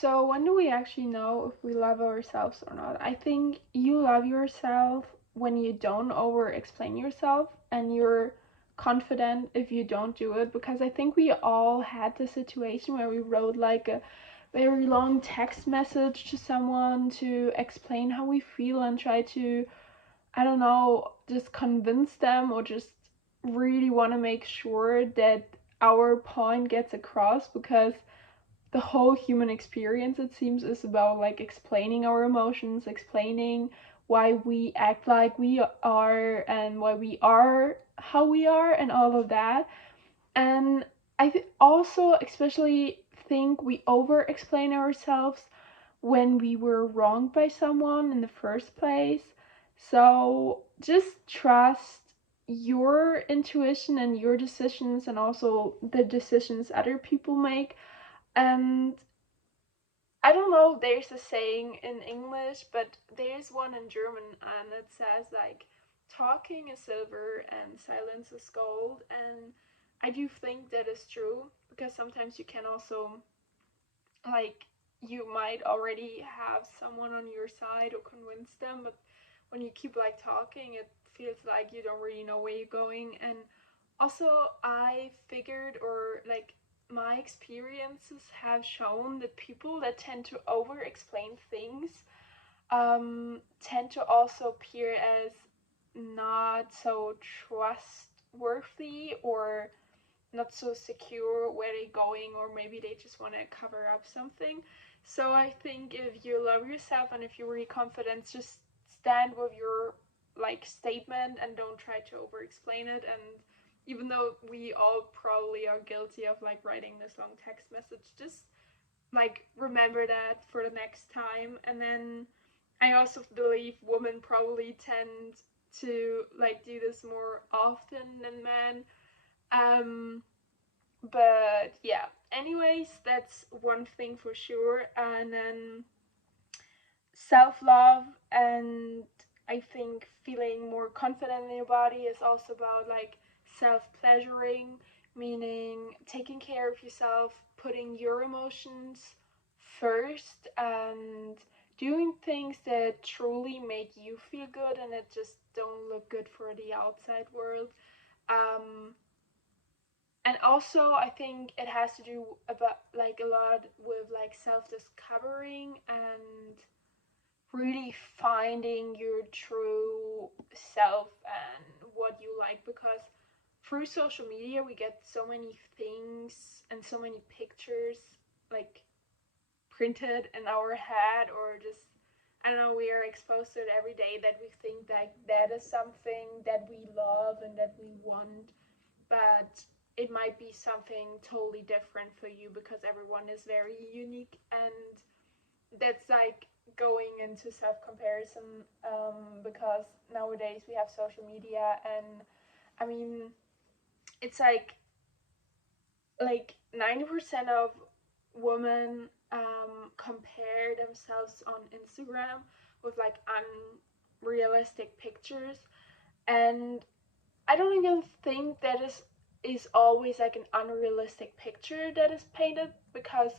So when do we actually know if we love ourselves or not? I think you love yourself when you don't over explain yourself and you're confident if you don't do it, because I think we all had the situation where we wrote like a very long text message to someone to explain how we feel and try to, I don't know, just convince them or just really want to make sure that our point gets across, because the whole human experience, it seems, is about like explaining our emotions, explaining why we act like we are and why we are how we are and all of that. And also especially think we over explain ourselves when we were wronged by someone in the first place. So just trust your intuition and your decisions and also the decisions other people make. And I don't know if there's a saying in English, but there's one in German, and it says like, talking is silver and silence is gold. And I do think that is true, because sometimes you can also, like, you might already have someone on your side or convince them, but when you keep like talking, it feels like you don't really know where you're going. And also, I figured, or like, my experiences have shown that people that tend to over explain things tend to also appear as not so trustworthy or not so secure where they're going, or maybe they just want to cover up something. So I think if you love yourself and if you're really confident, just stand with your like statement and don't try to over explain it. And even though we all probably are guilty of like writing this long text message, just like remember that for the next time. And then I also believe women probably tend to like do this more often than men. um but yeah, anyways, that's one thing for sure. And then self-love, and I think feeling more confident in your body is also about like self-pleasuring, meaning taking care of yourself, putting your emotions first, and doing things that truly make you feel good and that just don't look good for the outside world. um and also I think it has to do about like a lot with like self-discovering and really finding your true self and what you like, because through social media we get so many things and so many pictures like printed in our head, or just, I don't know, we are exposed to it every day, that we think that that is something that we love and that we want. But it might be something totally different for you, because everyone is very unique. And that's like going into self comparison, because nowadays we have social media. And I mean, it's like 90% of women compare themselves on Instagram with like unrealistic pictures. And I don't even think that is always like an unrealistic picture that is painted, because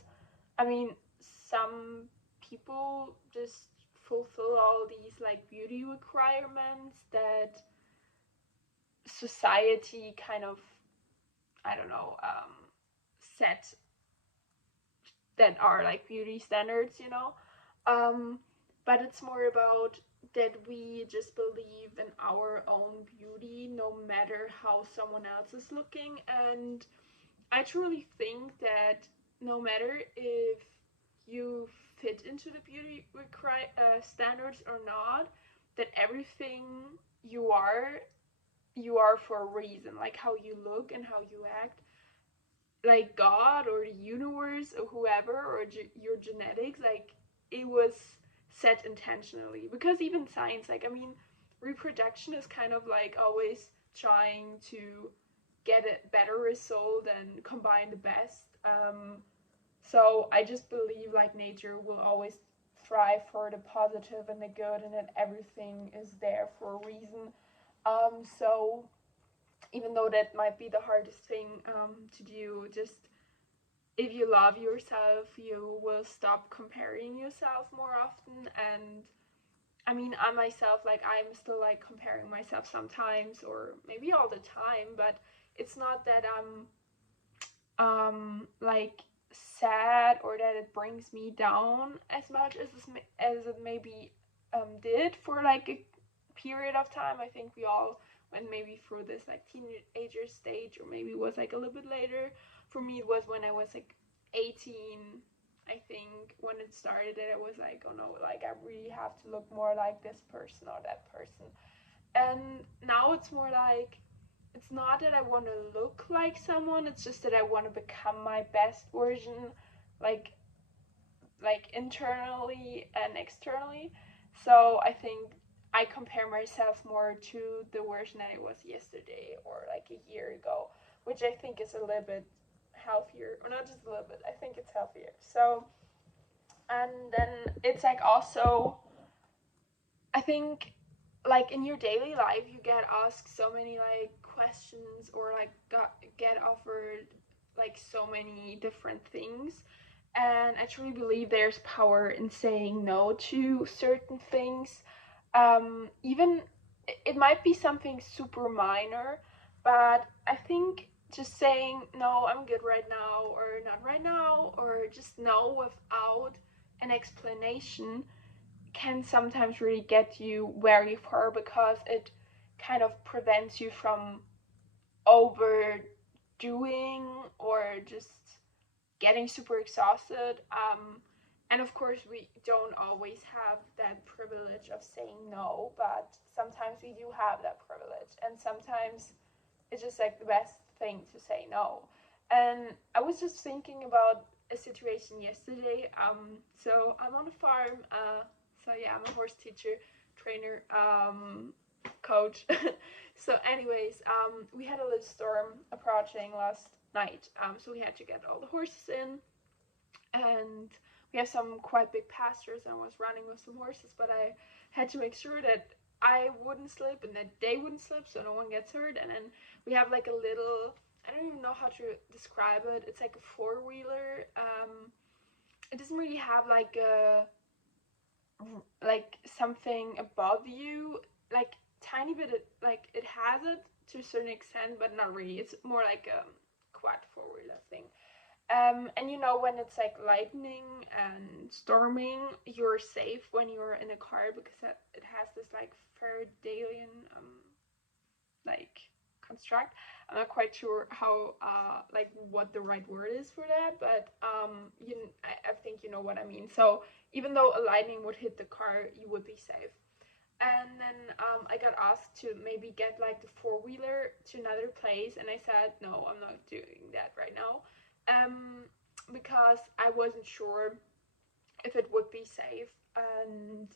I mean, some people just fulfill all these like beauty requirements that society kind of, I don't know, set, that are like beauty standards, you know. Um, but it's more about that we just believe in our own beauty no matter how someone else is looking. And I truly think that no matter if you fit into the beauty standards or not, that everything you are, you are for a reason. Like how you look and how you act, like God or the universe or whoever, or your genetics, like it was set intentionally. Because even science, like, I mean, reproduction is kind of like always trying to get a better result and combine the best. So I just believe like nature will always thrive for the positive and the good, and that everything is there for a reason. So even though that might be the hardest thing to do, just if you love yourself, you will stop comparing yourself more often. And I mean, I myself, like, I'm still like comparing myself sometimes, or maybe all the time, but it's not that I'm like sad or that it brings me down as much as it maybe did for like a period of time. I think we all went maybe through this like teenager stage, or maybe it was like a little bit later. For me, it was when I was like 18. I think when it started, that I was like, oh no, like I really have to look more like this person or that person. And now it's more like, it's not that I want to look like someone, it's just that I want to become my best version, like internally and externally. So I think I compare myself more to the version I was yesterday or like a year ago, which I think is a little bit healthier, or not just a little bit, I think it's healthier. So, and then it's like also, I think, like in your daily life you get asked so many like questions, or like get offered like so many different things, and I truly believe there's power in saying no to certain things. Even it might be something super minor, but I think just saying no, I'm good right now, or not right now, or just no without an explanation can sometimes really get you very far, because it kind of prevents you from overdoing or just getting super exhausted. And of course, we don't always have that privilege of saying no, but sometimes we do have that privilege, and sometimes it's just like the best thing to say no. And I was just thinking about a situation yesterday. So I'm on a farm. So yeah, I'm a horse teacher, trainer, coach. So, anyways, we had a little storm approaching last night. So we had to get all the horses in, and we have some quite big pastures. And I was running with some horses, but I had to make sure that I wouldn't slip and that they wouldn't slip, so no one gets hurt. And then we have like a little, I don't even know how to describe it. It's like a four-wheeler. It doesn't really have like something above you, like tiny bit. Like it has it to a certain extent, but not really. It's more like a quad four-wheeler thing. And you know, when it's like lightning and storming, you're safe when you're in a car, because it has this like Faradaysian like construct. I'm not quite sure how like what the right word is for that, but I think you know what I mean. So even though a lightning would hit the car, you would be safe. And then I got asked to maybe get like the four-wheeler to another place, and I said no, I'm not doing that right now, because I wasn't sure if it would be safe. And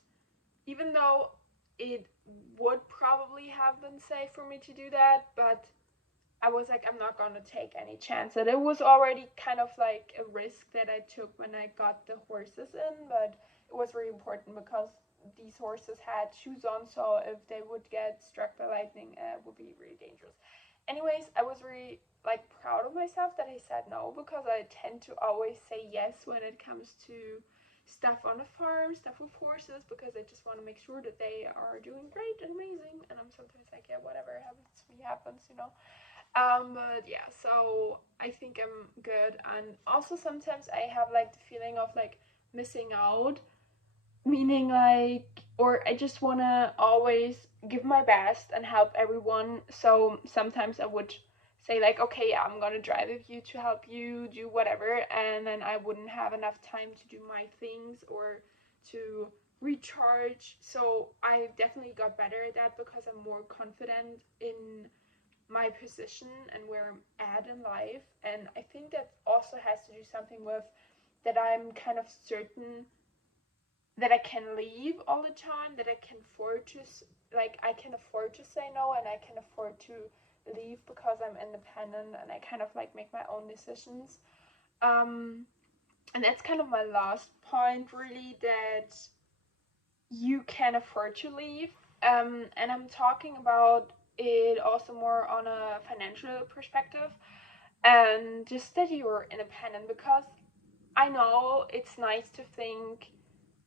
even though it would probably have been safe for me to do that, but I was like, I'm not gonna take any chance. And it was already kind of like a risk that I took when I got the horses in, but it was really important because these horses had shoes on, so if they would get struck by lightning, it would be really dangerous. Anyways, I was really like proud of myself that I said no, because I tend to always say yes when it comes to stuff on a farm, stuff with horses, because I just want to make sure that they are doing great and amazing. And I'm sometimes like, yeah, whatever happens to me happens, you know. But yeah, so I think I'm good. And also sometimes I have like the feeling of like missing out, meaning like, or I just wanna always give my best and help everyone. So sometimes I would say like, okay, yeah, I'm gonna drive with you to help you do whatever, and then I wouldn't have enough time to do my things or to recharge. So I definitely got better at that, because I'm more confident in my position and where I'm at in life. And I think that also has to do something with that I'm kind of certain that I can leave all the time, that I can afford to, like, I can afford to say no, and I can afford to leave because I'm independent and I kind of like make my own decisions. Um, and that's kind of my last point, really, that you can afford to leave. And I'm talking about it also more on a financial perspective. and just that you're independent, because I know it's nice to think,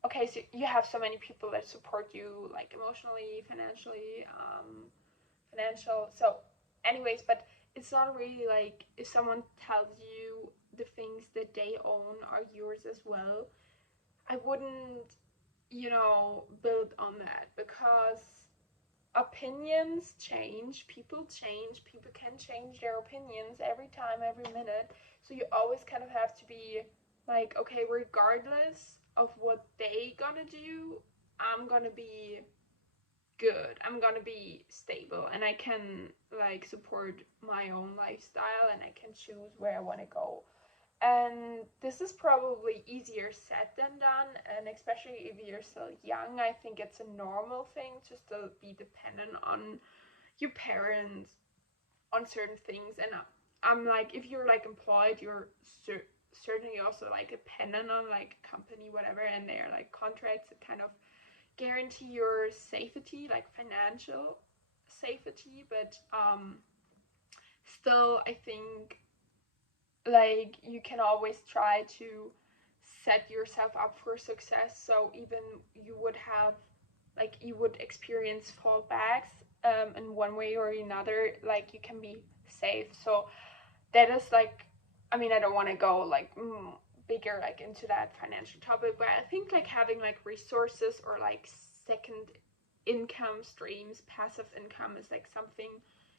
okay, so you have so many people that support you, like emotionally, financially, financial. So, anyways, but it's not really like if someone tells you the things that they own are yours as well. I wouldn't, build on that, because opinions change, people can change their opinions every time, every minute. So you always kind of have to be like, okay, regardless of what they gonna do, I'm gonna be good, I'm gonna be stable, and I can like support my own lifestyle, and I can choose where I want to go. And this is probably easier said than done, and especially if you're still young, I think it's a normal thing to still be dependent on your parents on certain things. And I'm like, if you're like employed, you're certainly also like dependent on like a company, whatever, and they're like contracts that kind of guarantee your safety, like financial safety. But still, I think like you can always try to set yourself up for success. So even you would have, like, you would experience fallbacks, in one way or another, like you can be safe. So that is like, I mean, I don't want to go like bigger like into that financial topic, but I think like having like resources or like second income streams, passive income, is like something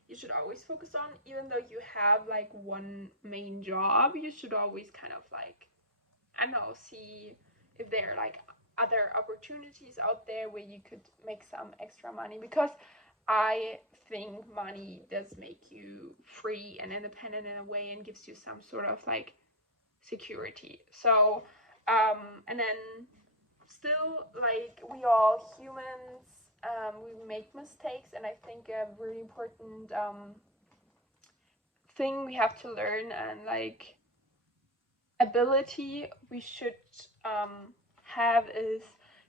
you should always focus on. Even though you have like one main job, you should always kind of like, I don't know, see if there are like other opportunities out there where you could make some extra money, because I think money does make you free and independent in a way, and gives you some sort of like security. So, and then still, like, we all humans, we make mistakes, and I think a really important thing we have to learn, and like ability we should have, is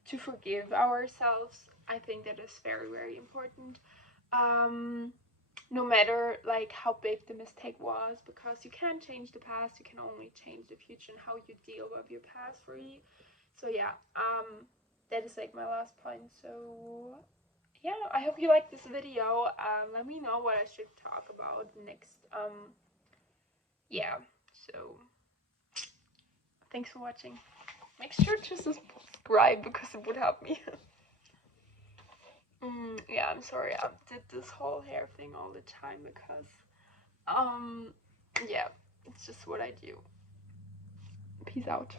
to forgive ourselves. I think that is very, very important. Um, no matter like how big the mistake was, because you can't change the past, you can only change the future and how you deal with your past, really. So yeah, that is like my last point. So yeah, I hope you like this video. Let me know what I should talk about next. Yeah, so thanks for watching. Make sure to subscribe, because it would help me. Yeah, I'm sorry I did this whole hair thing all the time, because yeah, it's just what I do. Peace out.